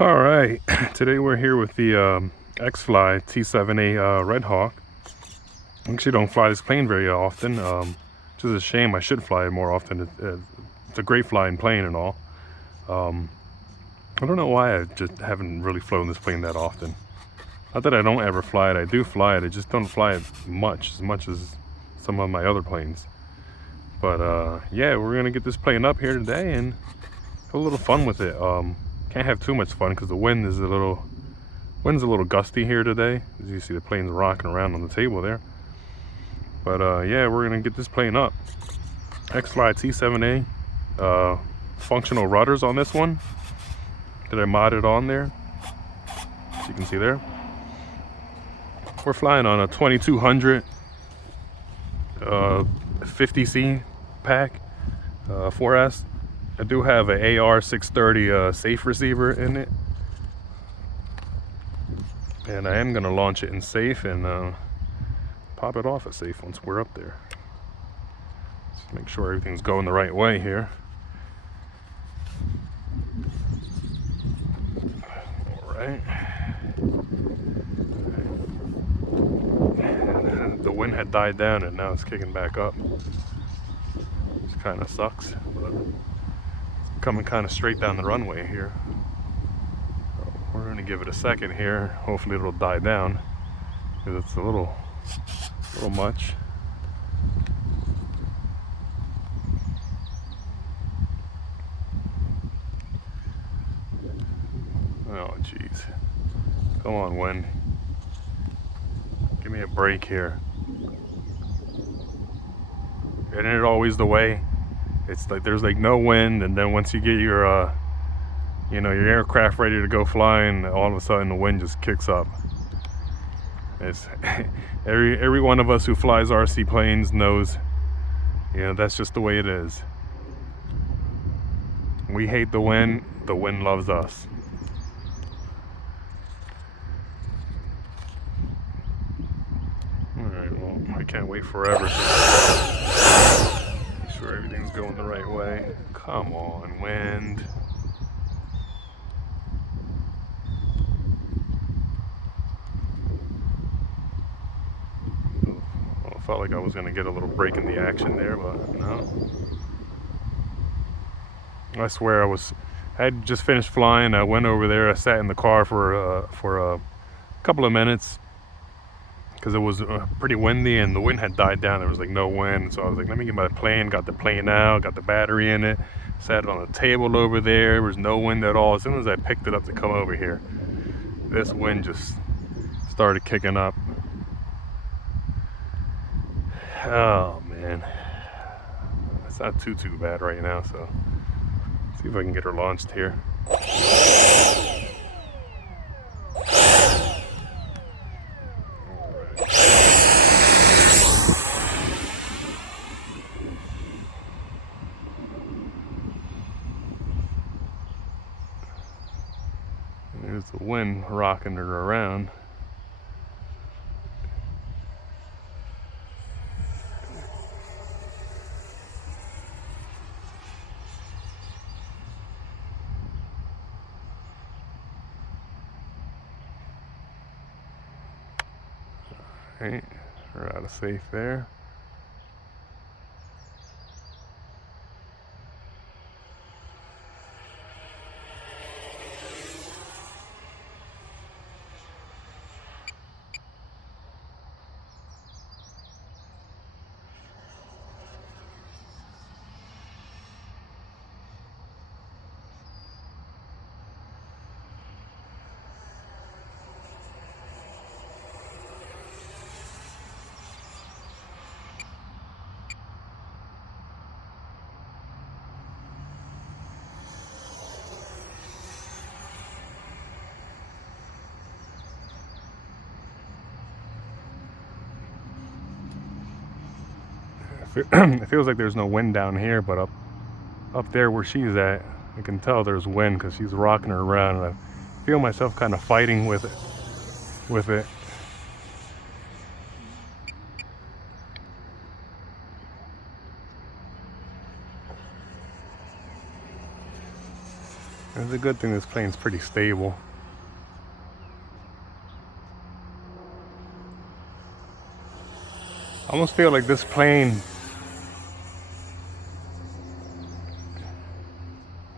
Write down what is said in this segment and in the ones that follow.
All right, today we're here with the Xfly T-7A Red Hawk. I actually don't fly this plane very often, which is a shame. I should fly it more often. It's a great flying plane and all. I don't know why I just haven't really flown this plane that often. Not that I don't ever fly it, I do fly it, I just don't fly it as much as some of my other planes. But yeah, we're gonna get this plane up here today and have a little fun with it. Can't have too much fun because the wind's a little gusty here today. As you see, the plane's rocking around on the table there. But yeah, we're gonna get this plane up. Xfly T-7A, functional rudders on this one that I modded on there, as you can see there. We're flying on a 2200 50C pack 4S. I do have an AR630 safe receiver in it, and I am going to launch it in safe and pop it off at safe once we're up there. Just make sure everything's going the right way here. All right. And the wind had died down and now it's kicking back up. Which kind of sucks, but it's coming kind of straight down the runway here. So we're going to give it a second here. Hopefully it'll die down because it's a little much. Oh jeez, come on, wind, give me a break here. Isn't it always the way? It's like there's like no wind, and then once you get your your aircraft ready to go flying, all of a sudden the wind just kicks up. It's every one of us who flies RC planes knows, that's just the way it is. We hate the wind loves us. Alright, well, I can't wait forever. Make sure everything's going the right way. Come on, wind. Well, I felt like I was going to get a little break in the action there, but no. I swear I had just finished flying. I went over there. I sat in the car for a couple of minutes because it was pretty windy and the wind had died down. There was like no wind, so I was like, let me get my plane. Got the plane out, got the battery in it, sat it on the table over there. There was no wind at all. As soon as I picked it up to come over here, this wind just started kicking up. Oh man, it's not too bad right now, so see if I can get her launched here. There's the wind rocking her around. Right, we're out of safe there. It feels like there's no wind down here, but up there where she's at, I can tell there's wind because she's rocking her around, and I feel myself kind of fighting with it. It's a good thing this plane's pretty stable. I almost feel like this plane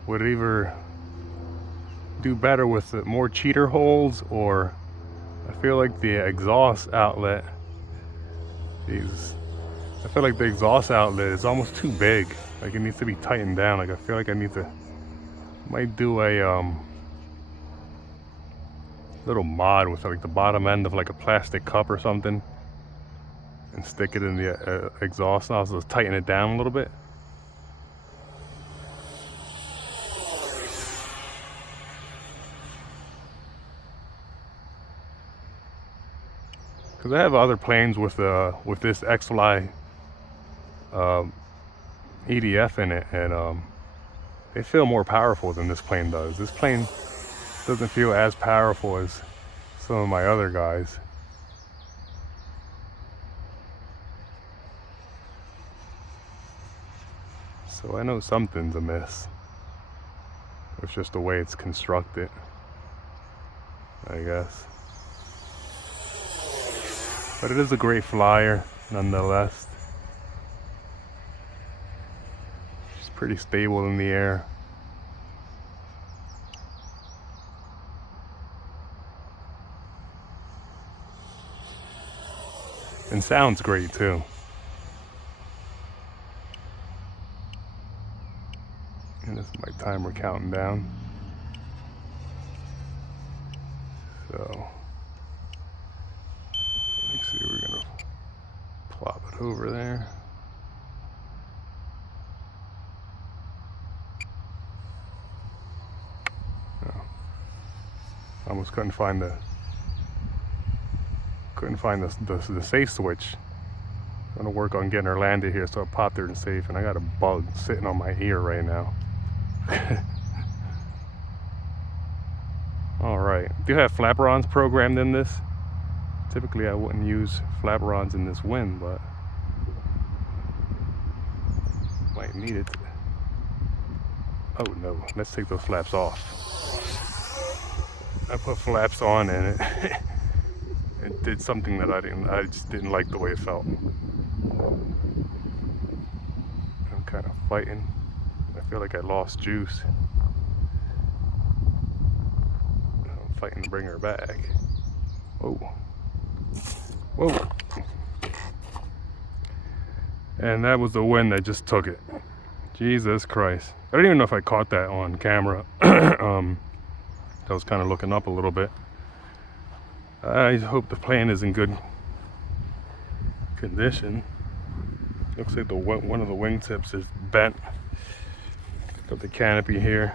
would either do better with more cheater holes, or I feel like the exhaust outlet, Jesus, I feel like the exhaust outlet is almost too big. Like it needs to be tightened down. Like I feel like I need to, might do a little mod with like the bottom end of like a plastic cup or something, and stick it in the exhaust nozzle to tighten it down a little bit. Because I have other planes with this Xfly EDF in it, and they feel more powerful than this plane does. This plane doesn't feel as powerful as some of my other guys. So I know something's amiss. It's just the way it's constructed, I guess. But it is a great flyer, nonetheless. It's pretty stable in the air. And sounds great too. And this is my timer counting down. So, let's see, we're gonna plop it over there. Oh. Almost couldn't find the safe switch. I'm gonna work on getting her landed here, so I popped her in safe, and I got a bug sitting on my ear right now. All right, do have flaperons programmed in this. Typically I wouldn't use flaperons in this wind, but might need it. Oh no, let's take those flaps off. I put flaps on and it did something that I just didn't like the way it felt. I'm kind of fighting. I feel like I lost juice. I'm fighting to bring her back. Whoa. Whoa. And that was the wind that just took it. Jesus Christ. I don't even know if I caught that on camera. I was kind of looking up a little bit. I hope the plane is in good condition. Looks like one of the wingtips is bent. Got the canopy here.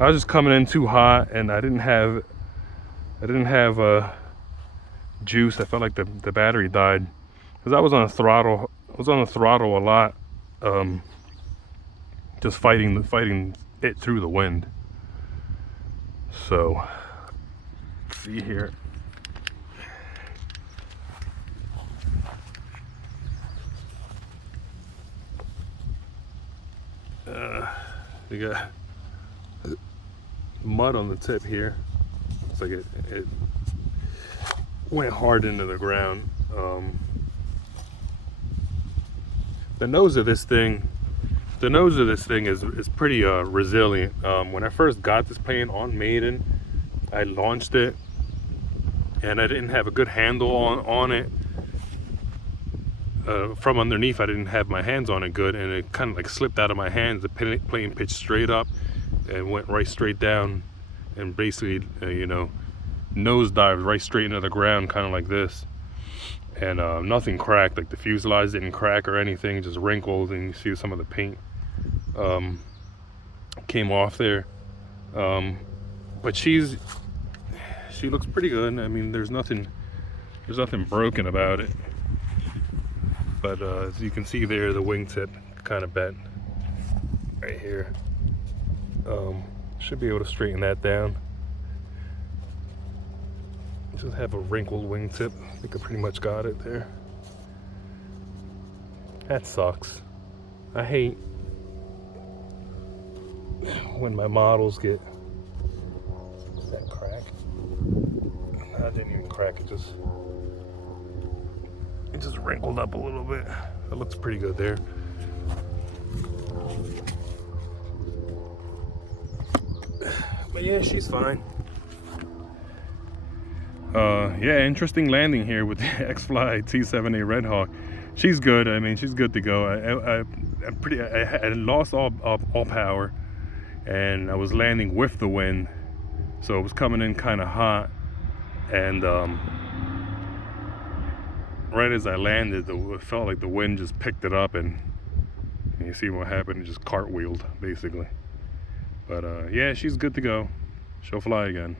I was just coming in too hot, and I didn't have juice. I felt like the battery died because I was on the throttle. I was on the throttle a lot, just fighting it through the wind. So, let's see here. We got mud on the tip here. It's like it went hard into the ground. The nose of this thing is pretty resilient. When I first got this plane on Maiden, I launched it and I didn't have a good handle on it. From underneath, I didn't have my hands on it good, and it kind of like slipped out of my hands. The plane pitched straight up and went right straight down, and basically, nose dived right straight into the ground, kind of like this. And nothing cracked, like the fuselage didn't crack or anything, just wrinkled, and you see some of the paint came off there. But she looks pretty good. I mean, there's nothing broken about it. But as you can see there, the wingtip kind of bent right here. Should be able to straighten that down. Just have a wrinkled wingtip. I think I pretty much got it there. That sucks. I hate when my models get didn't even crack. It just wrinkled up a little bit. It looks pretty good there. But yeah, she's fine. Yeah, interesting landing here with the Xfly T-7A Red Hawk. She's good. I mean, she's good to go. I lost all power, and I was landing with the wind, so it was coming in kind of hot. And right as I landed, it felt like the wind just picked it up, and you see what happened? It just cartwheeled, basically. But yeah, she's good to go. She'll fly again.